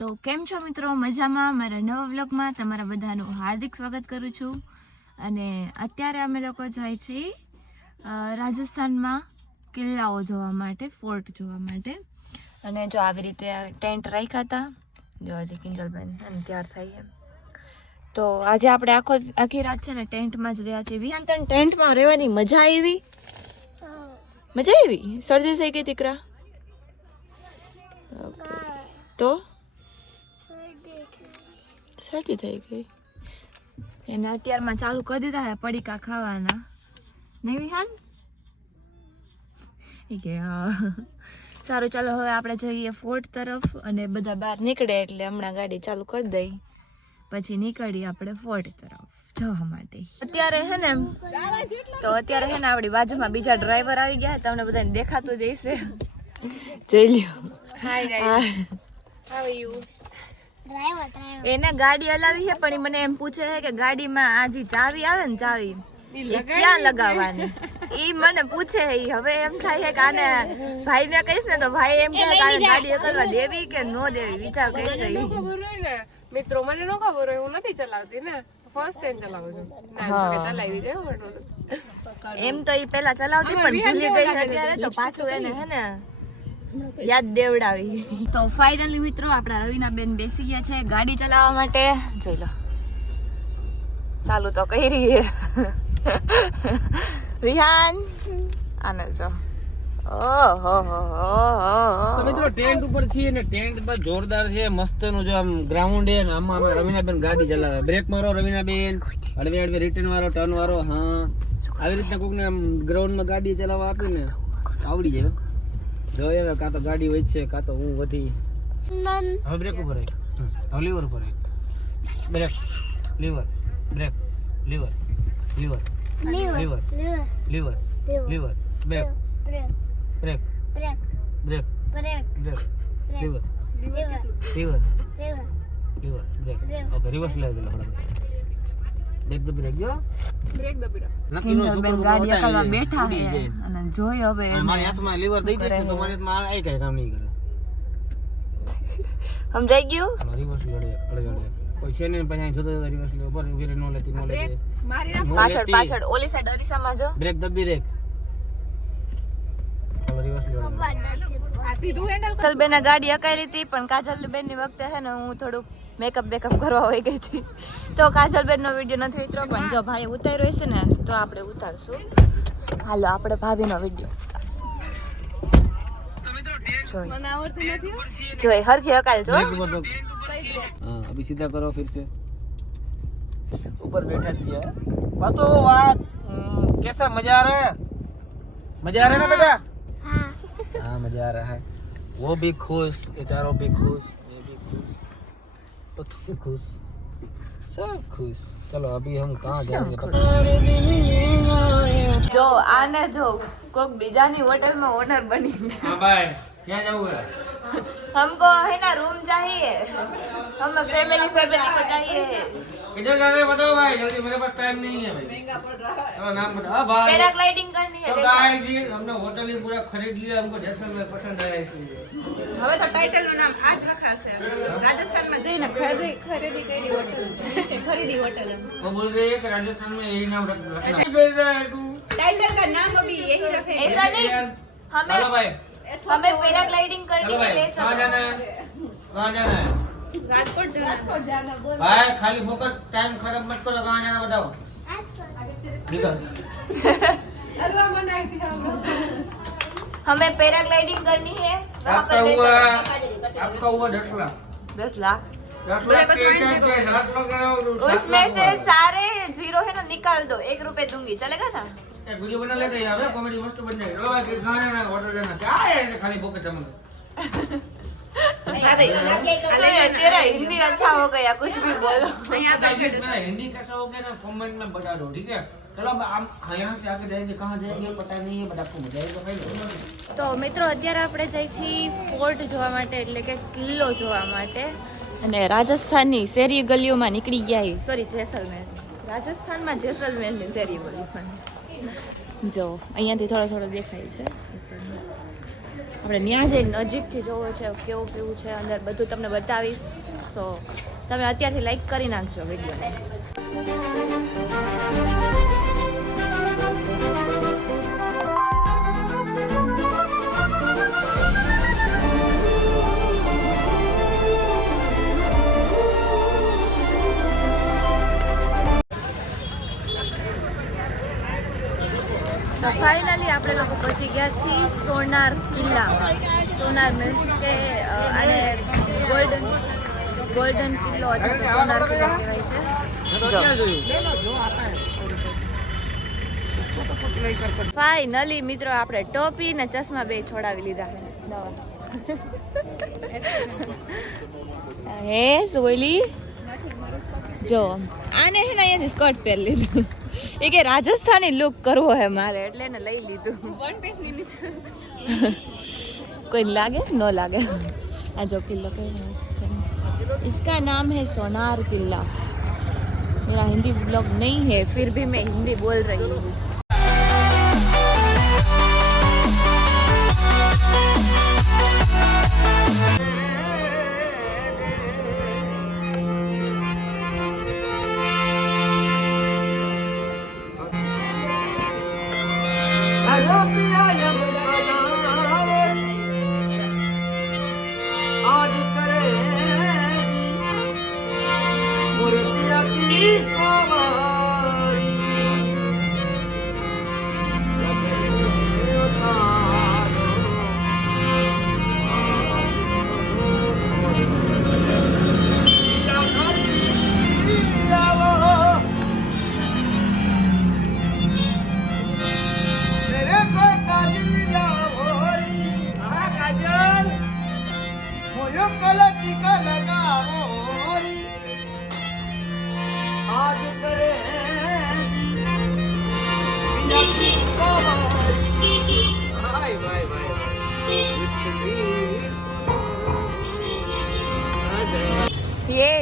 તો કેમ છો મિત્રો? મજામાં? મારા નવા વ્લોગમાં તમારા બધાનું હાર્દિક સ્વાગત કરું છું. અને અત્યારે અમે લોકો જાય છીએ રાજસ્થાનમાં કિલ્લાઓ જોવા માટે, ફોર્ટ જોવા માટે. અને જો આવી રીતે ટેન્ટ રાખ્યા હતા, જો હજી કિંજલબેન અને તૈયાર થઈ એમ. તો આજે આપણે આખો, આખી રાત છે ને ટેન્ટમાં જ રહ્યા છીએ. વિહાન તને ટેન્ટમાં રહેવાની મજા આવી મજા આવી શરદી થઈ ગઈ દીકરા? ઓકે. તો? શરદી થઈ ગઈ. એને અત્યારમાં ચાલુ કરી દીધા હે પડીકા ખાવાના. નહીં વિહાન કે સારું ચાલો હવે આપણે જઈએ ફોર્ટ તરફ અને બધા બહાર નીકળે એટલે હમણાં ગાડી ચાલુ કરી દઈ. પછી નીકળી આપણે ફોર્ટ તરફ જવા માટે. અત્યારે હે ને તો અત્યારે હે ને આપણી બાજુમાં બીજા ડ્રાઈવર આવી ગયા તમને બધાને દેખાતું જઈશે જઈ જોઈ લ્યો. હાય એને ગાડી હલાવી છે પણ મને એમ પૂછે છે કે ગાડીમાં આ જે ચાવી આવે ને ચાવી ક્યાં લગાવવાની? ઈ મને પૂછે છે ઈ હવે એમ થાય છે કે આને ભાઈને કહીશ ને તો ભાઈ એમ કહે કે આને ગાડી અકલવા દેવી કે નો દેવી? વિચાર કરશે ઈ. મિત્રો મને નો ખબર હોય હું નથી ચલાવતી ને. ફર્સ્ટ ટાઈમ ચલાવું છું. હા. ચલાવી દે એમ તો ઈ પેલા ચલાવતી પણ ભૂલી ગઈ અત્યારે તો પાછું એને હે ને યાદ દેવડાવી. તો ફાઇનલી મિત્રો આપણા રવિના બેન બેસી ગયા છે ગાડી ચલાવવા માટે. જોઈ લો. ચાલુ તો કરી હે રિહાન, આને જો. ટેન્ટ પર જોરદાર છે મસ્તનું જો ગ્રાઉન્ડ છે ને આમાં ગાડી ચલાવે. બ્રેક મારો રવિનાબેન હળવે હળવે રિટર્ન વાળો ટર્ન વાળો, હા. આવી રીતના કોકને આમ ગ્રાઉન્ડમાં ગાડી ચલાવવા આપી ને આવડી જાય. જો હવે કાં તો ગાડી વચ્ચે કાં તો હું વધી હવે બ્રેક ઉપર. હવે લીવર ઉપર. Brake lever brake lever lever lever lever lever brake brake brake brake lever lever lever brake okay reverse લઈ દે ફટાફટ બ્રેક દબી રાખજો બ્રેક દબી રાખ. નક્કી નો છોકરો ગાડી અકલવા બેઠા હે અને જોઈ હવે મારી હાથમાં લીવર દઈ દઈશ તો મારી હાથમાં આઈ કઈ કામ નહીં કરે સમજાઈ ગયું રિવર્સ લડે અડે અડે કોઈ છે ને પછી અહીં જોતો રિવર્સ લે ઉપર ઊભી નો લેતી નો લેતી મારી રાખ. પાછળ પાછળ ઓલી સાઈડ અરીસામાં જો બ્રેક દબી રેક રિવર્સ લડે કાજલ બેને ગાડી અકાઈ લીધી પણ કાજલ બેનની વખતે હે ને હું થોડુંક મેકઅપ બેકઅપ કરવા હોઈ ગઈ હતી તો કાજલ બેન નો વિડીયો નથી ઉતરો પણ જો ભાઈ ઉતાર્યો હશે ને તો આપણે ઉતારશું હાલો આપણે ભાભીનો વિડીયો જોઈ મને આવડતું નથી જોઈ હરખી અકાલ જો બ્રેક ઉપર દબ. हाँ अभी सीधा करो फिर से ऊपर बैठा दिया बातो बात हम्म, कैसा मजा आ रहा है मजा आ रहा है ना बेटा हाँ मजा आ रहा है वो भी खुश ये चारों भी खुश मैं भी खुश तो तुम भी खुश सब खुश चलो अभी हम कहाँ जाएंगे જો આને જો કોક બીજાની હોટલમાં ઓનર બની हाँ भाई क्या जाओगे हमको है ना रूम चाहिए हम फैमिली फैमिली को चाहिए किधर जा रहे हो बताओ भाई जल्दी मेरे पास टाइम नहीं है भाई चलो नाम बताओ हाँ भाई पैराग्लाइडिंग करनी है तो ले जाओ। गाइस जी हमने होटल ही पूरा खरीद लिया हमको जैसलमेर पसंद आया इसलिए હવે તો ટાઇટલ નું નામ આ જ રખાશે રાજસ્થાનમાં જઈને ખરીદી ખરીદી કરી હોટલ ખરીદી હોટલ वो बोल रही है कि राजस्थान में यही नाम रख रखना बोल रहा है तू टाइटल का नाम अभी यही रखे ऐसा नहीं हमें हेलो भाई हमें पैराग्लाइडिंग करने के लिए चलो। जाना है? जाना है? राजकोट जाना राजकोट भाई खाली होकर टाइम खराब मत करो कहाँ जाना बताओ। हलवा मनाई थी हम हमें पैराग्लाइडिंग करनी है आपका हुआ आपका हुआ दस लाख। दस लाख? उसमें से सारे ज़ीरो है ना निकाल दो एक रुपए दूँगी चलेगा ना? एक वीडियो बना लेते हैं यहाँ पे कॉमेडी मस्त बन जाएगी चलो भाई कहाँ जाना है ऑर्डर देना क्या है ये खाली फोकट चमक હા ભાઈ तो तेरा हिंदी अच्छा हो गया कुछ भी बोलो અહીંયા આગળ છે मेरा हिंदी कैसा हो गया ना कमेंट में बता दो ठीक है चलो अब हम हाँ, यहाँ से आगे जाएंगे कहाँ जाएंगे पता नहीं है बट आपको मजा आएगा भाई તો મિત્રો અત્યારે આપણે જઈ છીએ ફોર્ટ જોવા માટે એટલે કે કિલ્લો જોવા માટે અને રાજસ્થાનની શેરી ગલીઓમાં નીકળી ગયા સોરી જેસલમેર રાજસ્થાનમાં જેસલમેરની શેરી ગલીઓમાં જો, અહીંયાથી થોડો થોડો દેખાય છે. આપણે ત્યાં જઈ નજીકથી જોવો છે, કેવું કેવું છે, અંદર બધું તમને બતાવીશ. તો તમે અત્યારથી લાઈક કરી નાખજો વિડીયોને. તો ફાઇનલી આપણે લોકો પહોંચી ગયા છીએ સોનાર કિલ્લા સોનાર મીન્સ કે આને ગોલ્ડન ગોલ્ડન કિલ્લો અથવા સોનાર કિલ્લો કહેવાય છે. ફાઇનલી મિત્રો આપણે ટોપી ને ચશ્મા બે છોડાવી લીધા. નવા હે સોયલી? જો. આને હે ને અહીંયાથી સ્કર્ટ પહેરી લીધું. એ કે રાજસ્થાની લુક કરવો હે મારે એટલે એને લઈ લીધું વન પીસ ની નીચે કોઈ લાગે ન લાગે આ જો કિલ્લો કેવો મસ્ત છે इसका नाम है सोनार किला मेरा हिंदी ब्लॉग नहीं है फिर भी मैं हिंदी बोल रही हूँ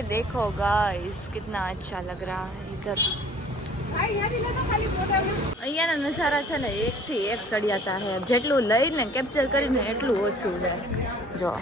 देखो गाइस कितना अच्छा लग रहा है इधर અહીંયાના નજારા છે ને એકથી એક ચડિયાતા છે જેટલું લઈને કેપ્ચર કરીને એટલું ઓછું છે જો ઓ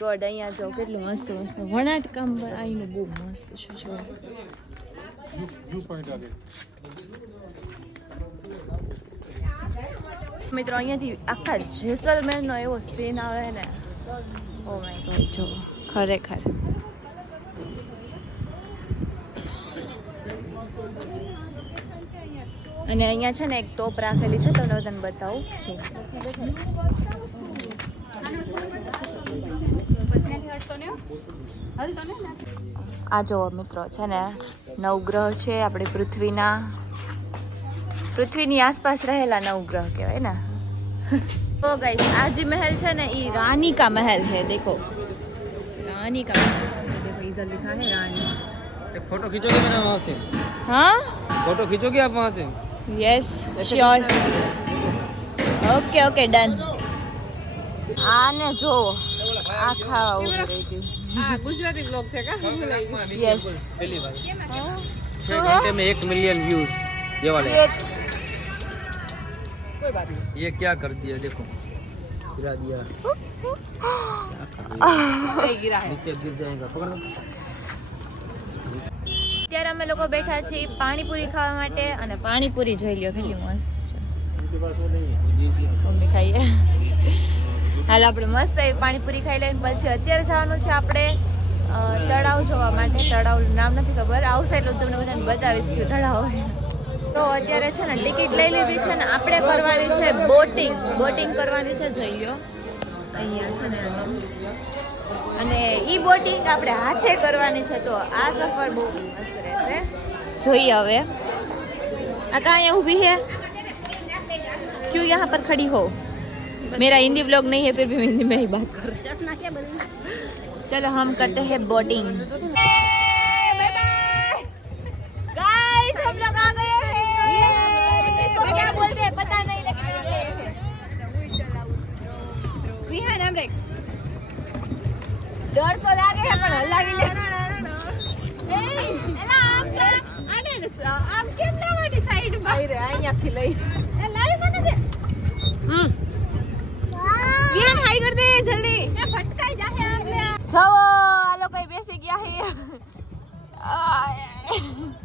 ગોડ અહીંયા જો કેટલું મસ્ત મસ્ત. વણાટ કામ અહીંનું બહુ મસ્ત છે, જો. મિત્રો, અહીંયાથી આખા જેસલમેરનો એવો સીન આવે ને. ઓ માય ગોડ જો, ખરેખર. અને અહીંયા છે ને એક તોપ રાખેલી છે, તમને બધાને બતાવું. છે આ જો મિત્રો છે ને નવગ્રહ છે આપણી પૃથ્વીના પૃથ્વીની આસપાસ રહેલા નવગ્રહ કહેવાય ને તો ગાઈસ આ જે મહેલ છે ને એ રાની કા મહેલ है देखो रानी का महल ये देखो इधर लिखा है रानी एक फोटो खींचोगे मेरा वहाँ से हाँ फोटो खींचोगे आप वहाँ से yes sure okay okay done આને જો આ ખાવા ઉભી રહી ગયું હા ગુજરાતી બ્લોગ છે કા ભૂલાઈ ગયું. Yes. पहली बार छह घंटे में एक मिलियन व्यूज ये वाले કોઈ બાત નહીં ये क्या कर दिया देखो गिरा दिया કઈ ગિરા હે नीचे गिर जाएगा पकड़ लो અત્યારે અમે લોકો બેઠા છીએ પાણીપુરી ખાવા માટે અને પાણીપુરી જોઈ લ્યો કેટલી મસ્ત છે મમ્મી ખાઈએ હાલ આપણે મસ્ત એ પાણીપુરી ખાઈ લઈને પછી અત્યારે જવાનું છે આપણે તળાવ જોવા માટે. તળાવનું નામ નથી ખબર. આવશે એટલે તમને બધાને બતાવીશ કે તળાવ તો અત્યારે છે ને ટિકિટ લઈ લીધી છે ને આપણે કરવાની છે બોટિંગ. બોટિંગ કરવાની છે જઈયો અહીંયા છે ને અને ઈ બોટિંગ આપણે હાથે કરવાની છે, તો આ સફર બહુ મસ્ત રહેશે. જોઈએ હવે. આ કાં અહીંયા ઊભી હે? ક્યુ યહાં પર ખડી હોઉં मेरा हिंदी ब्लॉग नहीं है फिर भी मैं हिंदी में ही बात कर रही ચશ્મા ક્યાં બદલ चलो हम करते हैं बोटिंग गाइस हम लोग आ गए हैं इसको क्या बोलते हैं पता नहीं लेकिन आ गए हैं વિહાન આમ રેક ડર તો લાગે છે પણ હલાવી લે એલા આમ કર. આને ને સ- આમ કેમ લાવવાની સાઈડમાં રે અહીંયાથી લઈ એ લાવી મને દે morre! Ai.